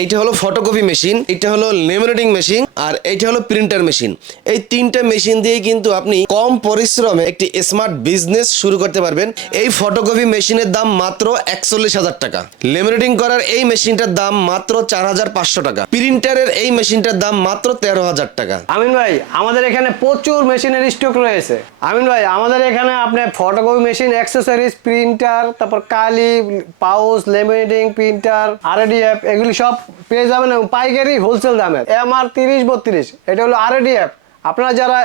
এইটা হলো photocopy machine এটা হলো লেমিনেটিং মেশিন আর এইটা হলো প্রিন্টার মেশিন এই তিনটা মেশিন দিয়ে কিন্তু আপনি কম পরিশ্রমে একটি স্মার্ট বিজনেস শুরু করতে পারবেন। এই ফটোকপি মেশিনের দাম মাত্র একচল্লিশ হাজার টাকা। লেমিনেটিং করার এই মেশিনটার দাম মাত্র চার হাজার পাঁচশো টাকা। প্রিন্টারের এই মেশিনটার দাম মাত্র তেরো হাজার টাকা। আমিন ভাই, আমাদের এখানে প্রচুর মেশিনের স্টক রয়েছে। আমিন ভাই, আমাদের এখানে আপনি ফটোকপি মেশিন অ্যাক্সেসরিজ প্রিন্টার তারপর কালি পাউচ লেমিনেটিং প্রিন্টার আরডিএফ এগুলি সব পেয়ে যাবেন পাইকারি হোলসেল দামে। এম আর তিরিশ বত্রিশ, এটা হলো আর এডিএফ আপনারা যারা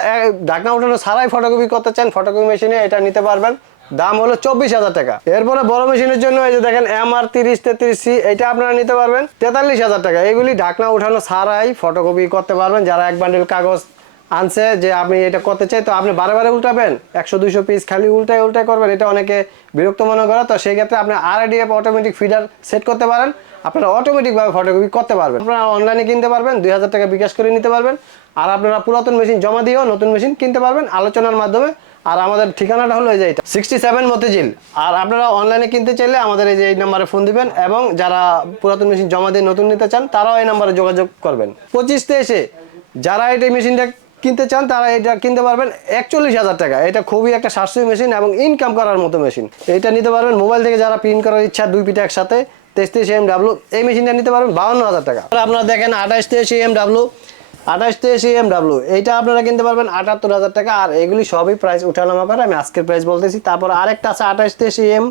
ঢাকনা উঠানো সারাই ফটোকপি করতে চান ফটোকপি মেশিনে এটা নিতে পারবেন। দাম হলো চব্বিশ হাজার টাকা। এরপরে বড় মেশিনের জন্য এই যে দেখেন এম আর তিরিশ, তেত্রিশ সি এটা আপনারা নিতে পারবেন। তেতাল্লিশ হাজার টাকা। এগুলি ঢাকনা উঠানো সারাই ফটোকপি করতে পারবেন। যারা এক বান্ডিল কাগজ আনছে যে আপনি এটা করতে চাই, তো আপনি বারে বারে উল্টাবেন। একশো, দুইশো পিস খালি উল্টায় উল্টায় করবেন, এটা অনেকে বিরক্ত মনে করে। তো সেই ক্ষেত্রে আপনি আর আরডিএফ অটোমেটিক ফিডার সেট করতে পারেন। আপনারা অটোমেটিকভাবে ফটোকপি করতে পারবেন। আপনারা অনলাইনে কিনতে পারবেন, দুই হাজার টাকা বিকাশ করে নিতে পারবেন। আর আপনারা পুরাতন মেশিন জমা দিয়েও নতুন মেশিন কিনতে পারবেন আলোচনার মাধ্যমে। আর আমাদের ঠিকানাটা হলো এই যে এটা সিক্সটি সেভেন মতিঝিল। আর আপনারা অনলাইনে কিনতে চাইলে আমাদের এই যে এই নাম্বারে ফোন দিবেন এবং যারা পুরাতন মেশিন জমা দিয়ে নতুন নিতে চান, তারাও এই নাম্বারে যোগাযোগ করবেন। পঁচিশ তেইশে, যারা এটা মেশিনটা কিনতে চান তারা এটা কিনতে পারবেন একচল্লিশ হাজার টাকা। এটা খুবই একটা সাশ্রয়ী মেশিন এবং ইনকাম করার মতো মেশিন এটা নিতে পারবেন মোবাইল থেকে যারা প্রিন্ট করার ইচ্ছা দুই পিঠে একসাথে, তেইশ এম ডাব্লু এই মেশিনটা নিতে পারবেন বাউন্ন হাজার টাকা। আপনারা দেখেন আঠাশ তেইশ এম ডাব্লু আঠাশ তেইশ এম ডাব্লু এইটা আপনারা কিনতে পারবেন আটাত্তর হাজার টাকা। আর এগুলি সবই প্রাইস উঠানামা করে আমি আজকের প্রাইস বলতেছি। তারপর আরেকটা আছে আঠাশ তেইশ এম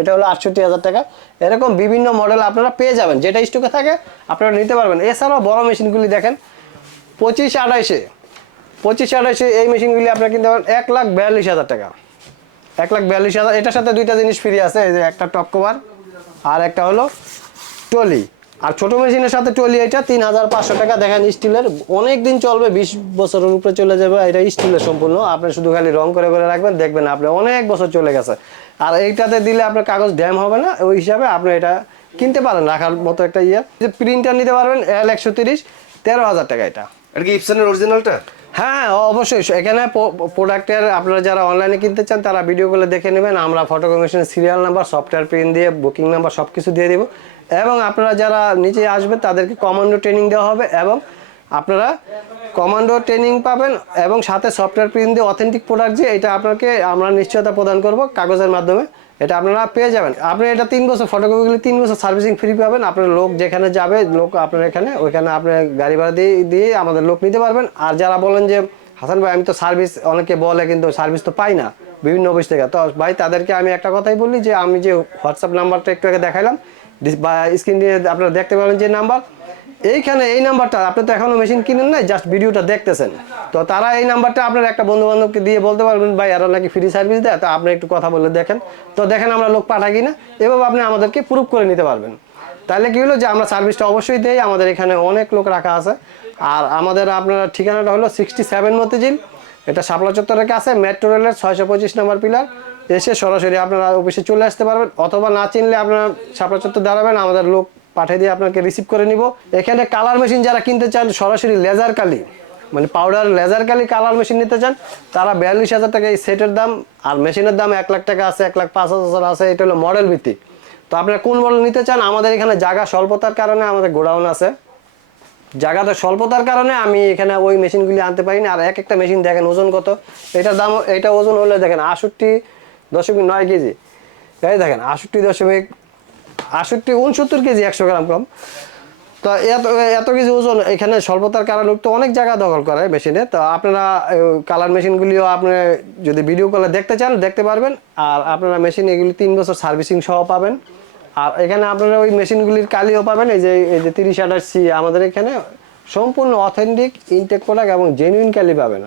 এটা হলো আটষট্টি হাজার টাকা। এরকম বিভিন্ন মডেল আপনারা পেয়ে যাবেন, যেটা স্টকে থাকে, আপনারা নিতে পারবেন। এছাড়াও বড় মেশিনগুলি দেখেন পঁচিশ আড়াইশে পঁচিশ আঠাইশে এই মেশিনগুলি আপনারা কিনতে পারেন এক লাখ বিয়াল্লিশ হাজার টাকা। এক লাখ বিয়াল্লিশ হাজার, এটার সাথে দুইটা জিনিস ফ্রি আছে, এই যে একটা টপ কভার আর একটা হলো টলি আর ছোট মেশিনের সাথে টলি এটা তিন হাজার পাঁচশো টাকা। দেখেন স্টিলের অনেক দিন চলবে, বিশ বছরের উপরে চলে যাবে, এটা স্টিলের সম্পূর্ণ। আপনি শুধু খালি রং করে করে রাখবেন, দেখবেন আপনি অনেক বছর চলে গেছে। আর এইটাতে দিলে আপনার কাগজ ড্যাম হবে না, ওই হিসাবে আপনি এটা কিনতে পারেন রাখার মতো একটা ইয়ে। যে প্রিন্টার নিতে পারবেন এল একশো তিরিশ, তেরো হাজার টাকা এটা। এটা কি ইপসনের অরিজিনালটা হ্যাঁ হ্যাঁ, অবশ্যই। এখানে প্রোডাক্টের আপনারা যারা অনলাইনে কিনতে চান তারা ভিডিওগুলো দেখে নেবেন। আমরা ফটো কমিশনের সিরিয়াল নাম্বার সফটওয়্যার প্রিন্ট দিয়ে বুকিং নাম্বার সব কিছু দিয়ে দিব। এবং আপনারা যারা নিচে আসবেন তাদেরকে কমান্ডো ট্রেনিং দেওয়া হবে এবং আপনারা কমান্ডো ট্রেনিং পাবেন এবং সাথে সফটওয়্যার প্রিন্ট দিয়ে অথেন্টিক প্রোডাক্ট যে এটা আপনাকে আমরা নিশ্চয়তা প্রদান করব কাগজের মাধ্যমে। এটা আপনারা পেয়ে যাবেন। আপনি এটা তিন বছর ফটোকপিগুলি তিন বছর সার্ভিসিং ফ্রি পাবেন। আপনার লোক যেখানে যাবে, লোক আপনার এখানে, ওইখানে আপনি গাড়ি ভাড়া দিয়ে দিয়ে আমাদের লোক নিতে পারবেন। আর যারা বলেন যে, হাসান ভাই, আমি তো সার্ভিস অনেকে বলে কিন্তু সার্ভিস তো পাই না, বিভিন্ন অফিস থেকে। তো ভাই, তাদেরকে আমি একটা কথাই বলি যে, আমি যে হোয়াটসঅ্যাপ নাম্বারটা একটু আগে দেখাইলাম বা স্ক্রিন দিয়ে আপনারা দেখতে পাবেন যে নাম্বার এইখানে এই নাম্বারটা, আপনি তো এখনও মেশিন কিনেন নাই জাস্ট ভিডিওটা দেখতেছেন। তো তারা এই নাম্বারটা আপনার একটা বন্ধু বান্ধবকে দিয়ে বলতে পারবেন, ভাই আরও নাকি ফ্রি সার্ভিস দেয়, তো আপনি একটু কথা বলে দেখেন। তো দেখেন আমরা লোক পাঠাই কিনা, এভাবে আপনি আমাদেরকে প্রুভ করে নিতে পারবেন। তাহলে কি হলো যে আমরা সার্ভিসটা অবশ্যই দেই, আমাদের এখানে অনেক লোক রাখা আছে। আর আমাদের আপনার ঠিকানাটা হলো সিক্সটি সেভেন মতিঝিল, এটা শাপলা চত্বরের কাছে মেট্রো রেলের ছয়শো পঁচিশ নম্বর পিলার। এসে সরাসরি আপনারা অফিসে চলে আসতে পারবেন, অথবা না চিনলে আপনারা শাপলা চত্বর দাঁড়াবেন, আমাদের লোক পাঠিয়ে দিয়ে আপনাকে রিসিভ করে নিব। এখানে কালার মেশিন যারা কিনতে চান, সরাসরি লেজার কালি মানে পাউডার লেজার কালি কালার মেশিন নিতে চান, তারা বিয়াল্লিশ হাজার টাকা এই সেটের দাম, আর মেশিনের দাম এক লাখ টাকা আছে, এক লাখ পাঁচ হাজার আছে, এটা হলো মডেল ভিত্তিক। তো আপনারা কোন মডেল নিতে চান? আমাদের এখানে জায়গা স্বল্পতার কারণে আমাদের গোডাউন আছে। জায়গাটা স্বল্পতার কারণে আমি এখানে ওই মেশিনগুলি আনতে পারি না আর এক একটা মেশিন দেখেন ওজন কত। এটার দাম, এটা ওজন হলে দেখেন আষট্টি দশমিক নয় কেজি। এই দেখেন আষট্টি দশমিক আষট্টি, উনসত্তর কেজি একশো গ্রাম কম। তো এত এত কিছু ওজন এখানে স্বল্পতার কারণে তো অনেক জায়গা দখল করে মেশিনে। তো আপনারা কালার মেশিনগুলিও আপনি যদি ভিডিও কলে দেখতে চান, দেখতে পারবেন। আর আপনারা মেশিন এগুলি তিন বছর সার্ভিসিং সহ পাবেন। আর এখানে আপনারা ওই মেশিনগুলির কালিও পাবেন। এই যে এই যে তিরিশ আঠাশ সি আমাদের এখানে সম্পূর্ণ অথেন্টিক ইনটেক প্রোডাক্ট এবং জেনুইন কালি পাবেন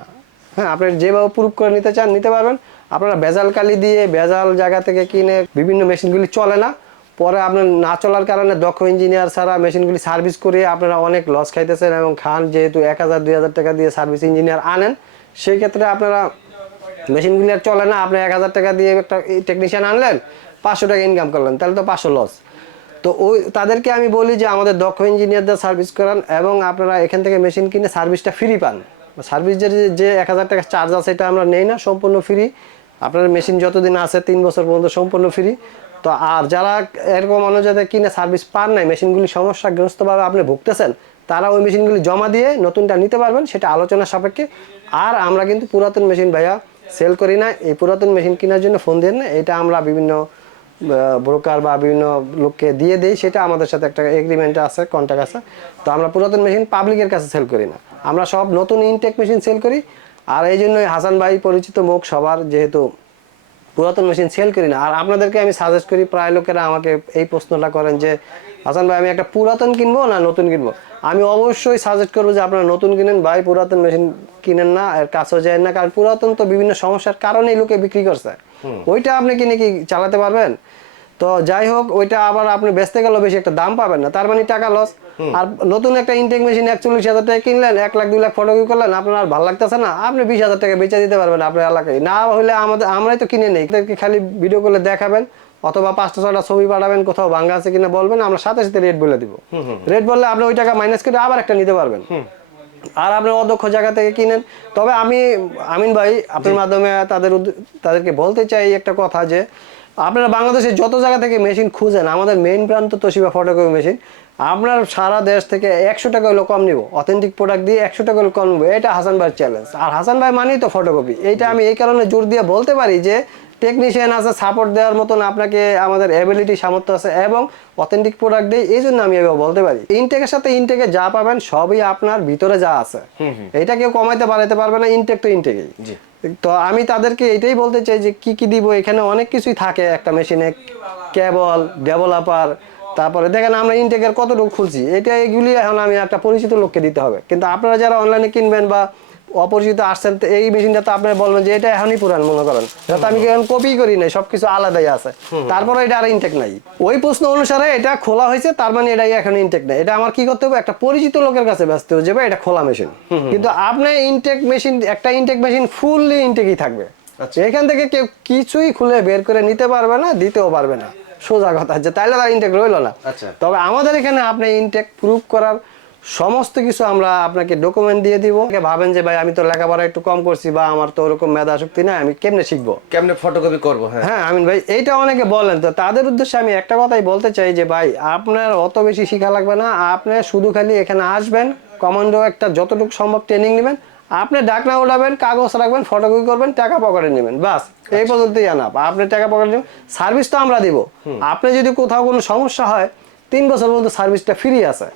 হ্যাঁ আপনি যেভাবে প্রুভ করে নিতে চান, নিতে পারবেন। আপনারা ভেজাল কালি দিয়ে ভেজাল জায়গা থেকে কিনে বিভিন্ন মেশিনগুলি চলে না। পরে আপনার না চলার কারণে দক্ষ ইঞ্জিনিয়ার ছাড়া মেশিনগুলি সার্ভিস করে আপনারা অনেক লস খাইতেছেন এবং খান যেহেতু এক হাজার, দুই হাজার টাকা দিয়ে সার্ভিস ইঞ্জিনিয়ার আনেন, সেই ক্ষেত্রে আপনারা মেশিনগুলি আর চলে না। আপনি এক হাজার টাকা দিয়ে একটা টেকনিশিয়ান আনলেন, পাঁচশো টাকা ইনকাম করলেন, তাহলে তো পাঁচশো লস তো ওই তাদেরকে আমি বলি যে আমাদের দক্ষ ইঞ্জিনিয়ারদের সার্ভিস করান এবং আপনারা এখান থেকে মেশিন কিনে সার্ভিসটা ফ্রি পান। সার্ভিস যে যে এক হাজার টাকা চার্জ আছে, এটা আমরা নেই না, সম্পূর্ণ ফ্রি আপনার মেশিন যতদিন আছে, তিন বছর পর্যন্ত সম্পূর্ণ ফ্রি তো আর যারা এরকম অনুযায়ী কিনে সার্ভিস পান নাই মেশিনগুলি সমস্যাগ্রস্তভাবে আপনি ভুগতেছেন, তারা ওই মেশিনগুলি জমা দিয়ে নতুনটা নিতে পারবেন, সেটা আলোচনা সাপেক্ষে। আর আমরা কিন্তু পুরাতন মেশিন ভাইয়া সেল করি না, এই পুরাতন মেশিন কেনার জন্য ফোন দেন না, এটা আমরা বিভিন্ন ব্রোকার বা বিভিন্ন লোককে দিয়ে দিই, সেটা আমাদের সাথে একটা এগ্রিমেন্ট আছে কন্ট্যাক্ট আছে। তো আমরা পুরাতন মেশিন পাবলিকের কাছে সেল করি না। আমরা সব নতুন ইনটেক মেশিন সেল করি। আর এই জন্যই হাসান ভাই পরিচিত মুখ সবার, যেহেতু পুরাতন মেশিন সেল করি না। আর আপনাদেরকে আমি সাজেস্ট করি প্রায় লোকেরা আমাকে এই প্রশ্নটা করেন যে হাসান ভাই আমি একটা পুরাতন কিনবো না নতুন কিনবো? আমি অবশ্যই সাজেস্ট করব যে আপনারা নতুন কিনেন। ভাই পুরাতন মেশিন কিনেন না আর কাছেও যায় না। কারণ পুরাতন তো বিভিন্ন সমস্যার কারণেই লোকে বিক্রি করছে। ওইটা আপনি কিনে কি চালাতে পারবেন? তো যাই হোক ওইটা আবার আপনি বেচতে গেলেও বেশি একটা দাম পাবেন না। তার মানে টাকা লস আর নতুন একটা ইনটেক মেশিন একচল্লিশ হাজার টাকা কিনলেন এক লাখ দুই লাখ ফটো করলেন আপনার আর ভালো লাগতেছে না। আপনি বিশ হাজার টাকা বেচে দিতে পারবেন আপনার এলাকায়। না হলে আমাদের আমরাই তো কিনে নেই। খালি ভিডিও করলে দেখাবেন অথবা পাঁচটা ছটা ছবি পাঠাবেন কোথাও ভাঙ্গা আছে কিনা বলবেন আমরা সাথে সাথে রেট বলে দিব। রেট বললে আপনি ওই টাকা মাইনাস করে আবার একটা নিতে পারবেন। আর আপনি অদক্ষ জায়গা থেকে কিনেন। তবে আমি আমিন ভাই আপনার মাধ্যমে তাদের তাদেরকে বলতে চাই একটা কথা যে আপনারা বাংলাদেশে যত জায়গা থেকে মেশিন খুঁজেন আমাদের মেইন প্রান্ত তো তোশিবা ফটোকপি মেশিন আপনার সারা দেশ থেকে একশো টাকা হলো কম নিব। অথেন্টিক প্রোডাক্ট দিয়ে একশো টাকা হলো কম নিবো। এটা হাসান ভাইয়ের চ্যালেঞ্জ আর হাসান ভাই মানেই তো ফটোকপি এইটা আমি এই কারণে জোর দিয়ে বলতে পারি যে টেকনিশিয়ান আছে সাপোর্ট দেওয়ার মতন আপনাকে আমাদের অ্যাবিলিটি সামর্থ্য আছে এবং অথেন্টিক প্রোডাক্ট দিয়ে এই জন্য আমি এভাবে বলতে পারি। ইনটেকের সাথে ইনটেকে যা পাবেন সবই আপনার ভিতরে যা আছে। এটা কেউ কমাইতে বাড়াইতে পারবে না ইনটেক তো ইনটেকেই তো আমি তাদেরকে এটাই বলতে চাই যে কি কি দিব? এখানে অনেক কিছুই থাকে একটা মেশিনে কেবল ডেভেলপার তারপরে দেখেন আমরা ইনটেকের কতটুকু খুলছি। এটা এগুলি এখন আমি একটা পরিচিত লোককে দিতে হবে। কিন্তু আপনারা যারা অনলাইনে কিনবেন বা অপরিচিত আসছেন এই মেশিনটা তো আপনি বলবেন যে এটা এখনই পুরান মনে করেন। তো আমি এখন কপি করি নাই সবকিছু আলাদাই আছে। তারপরে এটা আর ইনটেক নাই। ওই প্রশ্ন অনুসারে এটা খোলা হয়েছে তার মানে এটাই এখন ইনটেক নাই। এটা আমার কি করতে হবে? একটা পরিচিত লোকের কাছে ব্যস্ত হয়ে যাবে এটা খোলা মেশিন কিন্তু আপনি ইনটেক মেশিন একটা ইনটেক মেশিন ফুললি ইনটেকই থাকবে। এখান থেকে কেউ কিছুই খুলে বের করে নিতে পারবে না দিতেও পারবে না। সোজা কথা যে তাইলে তার ইনটেক রইল না। আচ্ছা। তবে আমাদের এখানে আপনি ইনটেক প্রুফ করার সমস্ত কিছু আমরা আপনাকে ডকুমেন্ট দিয়ে দিব। ভাবেন যে ভাই আমি তো লেখাপড়া একটু কম করছি বা আমার তো ওরকম মেধা শক্তি নাই আমি কেমনে শিখব? কেমনে ফটোকপি করব হ্যাঁ। হ্যাঁ আমিন ভাই এইটা অনেকে বলেন। তো তাদের উদ্দেশ্যে আমি একটা কথাই বলতে চাই যে ভাই আপনার অত বেশি শিখা লাগবে না। আপনি শুধু খালি এখানে আসবেন কমান্ডো একটা যতটুকু সম্ভব ট্রেনিং নেবেন। আপনি ডাকনা উঠাবেন কাগজ রাখবেন ফটোকপি করবেন টাকা পকেটে নেবেন বাস এই পর্যন্তই আনাপ আপনি টাকা পকেটে নেবেন সার্ভিস তো আমরা দিব। আপনি যদি কোথাও কোনো সমস্যা হয় তিন বছর পর্যন্ত সার্ভিসটা ফ্রি আছে।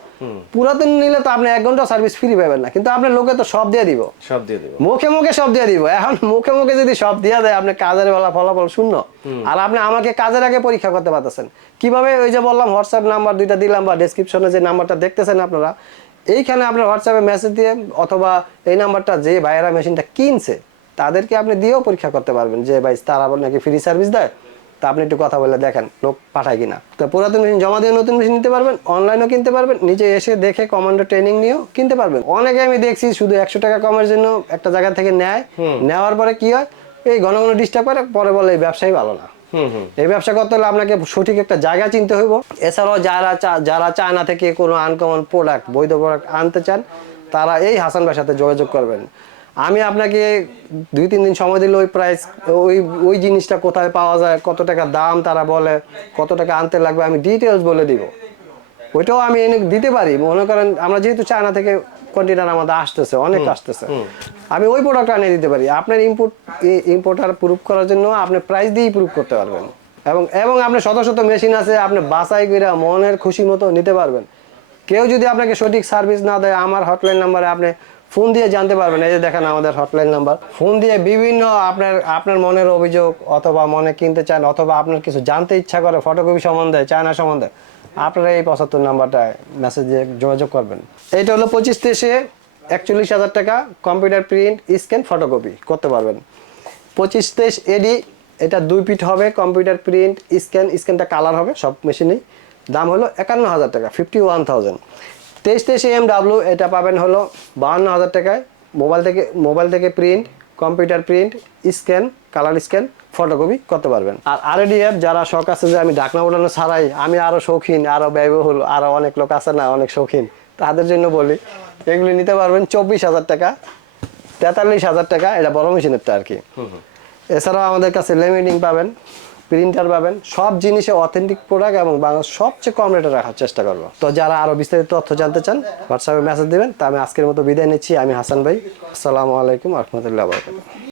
পুরাতন নিলে তো আপনি এক ঘণ্টা সার্ভিস ফ্রি পাবেন না। কিন্তু আপনার লোকে তো সব দিয়ে দিব। সব দিয়ে দেবো। মুখে মুখে সব দিয়ে দিব। এখন মুখে মুখে যদি সব দিয়ে দেয় আপনি কাজের বেলা ফলাফল শূন্য। আর আপনি আমাকে কাজের আগে পরীক্ষা করতে পারতেছেন। কীভাবে ওই যে বললাম হোয়াটসঅ্যাপ নাম্বার দুইটা দিলাম বা ডেসক্রিপশনে যে নাম্বারটা দেখতেছেন আপনারা এইখানে আপনার হোয়াটসঅ্যাপে মেসেজ দিয়ে অথবা এই নাম্বারটা যে ভাইয়েরা মেশিনটা কিনছে তাদেরকে আপনি দিয়েও পরীক্ষা করতে পারবেন যে ভাই তারা আবার নাকি ফ্রি সার্ভিস দেয়? তা আপনি একটু কথা বলে দেখেন লোক পাঠায় কিনা। তো পুরাতন মেশিন জমা দিয়ে নতুন মেশিন নিতে পারবেন অনলাইনেও কিনতে পারবেন নিজে এসে দেখে কমান্ডো ট্রেনিং নিয়েও কিনতে পারবেন। অনেকে আমি দেখছি শুধু একশো টাকা কমের জন্য একটা জায়গা থেকে নেয়। নেওয়ার পরে কি হয়? এই ঘন ঘন ডিস্টার্ব করে পরে বলে এই ব্যবসাই ভালো না। এই ব্যবসা করতে হলে আপনাকে সঠিক একটা জায়গা চিনতে হইব। এছাড়াও যারা যারা চায়না থেকে কোনো আনকমন প্রোডাক্ট বৈধ প্রোডাক্ট আনতে চান, তারা এই হাসান ভাইয়ের সাথে যোগাযোগ করবেন। আমি আপনাকে দুই, তিন দিন সময় দিলে ওই প্রাইস ওই ওই জিনিসটা কোথায় পাওয়া যায়, কত টাকা দাম তারা বলে, কত টাকা আনতে লাগবে, আমি ডিটেলস বলে দিব। ওইটাও আমি এনে দিতে পারি। মনে করেন আমরা যেহেতু চায়না থেকে কন্টেনার আমাদের আসতেছে অনেক আসতেছে। আমি ওই প্রোডাক্ট আনিয়ে দিতে পারি। আপনার ইম্পোর্ট ইম্পোর্টার প্রুফ করার জন্য আপনি প্রাইস দিয়েই প্রুফ করতে পারবেন। এবং এবং আপনার শত শত মেশিন আছে আপনি বাসাই করে মনের খুশি মতো নিতে পারবেন। কেউ যদি আপনাকে সঠিক সার্ভিস না দেয় আমার হটলাইন নাম্বারে আপনি ফোন দিয়ে জানতে পারবেন। এই যে দেখেন আমাদের হটলাইন নাম্বার ফোন দিয়ে বিভিন্ন আপনার আপনার মনের অভিযোগ অথবা মনে কিনতে চান অথবা আপনার কিছু জানতে ইচ্ছা করে ফটোকপি সম্বন্ধে চায়না সম্বন্ধে আপনারা এই পঁচাত্তর নাম্বারটায় মেসেজে যোগাযোগ করবেন। এইটা হলো পঁচিশ তেইশে একচল্লিশ হাজার টাকা কম্পিউটার প্রিন্ট স্ক্যান ফটোকপি করতে পারবেন। পঁচিশ তেইশ এডি এটা দুই পিট হবে কম্পিউটার প্রিন্ট স্ক্যান স্ক্যানটা কালার হবে, সব মেশিনেই দাম হলো একান্ন হাজার টাকা ফিফটি ওয়ান থাউজেন্ড তেইশ তেইশ এম ডাব্লু এটা পাবেন হলো বাহান্ন হাজার টাকায়। মোবাইল থেকে মোবাইল থেকে print computer print scan colour scan photocopy করতে পারবেন। আর আরএডিএফ যারা শখ আছে যে আমি ঢাকনা উঠানো ছাড়াই আমি আরও শৌখিন আরও ব্যয়বহুল আরও অনেক লোক আছে না অনেক শৌখিন তাদের জন্য বলি এগুলি নিতে পারবেন চব্বিশ হাজার টাকা তেতাল্লিশ হাজার টাকা এটা বড় মেশিনেরটা আর কি। এছাড়াও আমাদের কাছে লেমিনিং পাবেন প্রিন্টার পাবেন সব জিনিসে অথেন্টিক প্রোডাক্ট এবং বাংলা সবচেয়ে কম রেটে রাখার চেষ্টা করব। তো যারা আরও বিস্তারিত তথ্য জানতে চান হোয়াটসঅ্যাপে মেসেজ দেবেন তা আমি আজকের মতো বিদায় নিচ্ছি। আমি হাসান ভাই আসসালামু আলাইকুম রহমতুল্লাহ বরকাত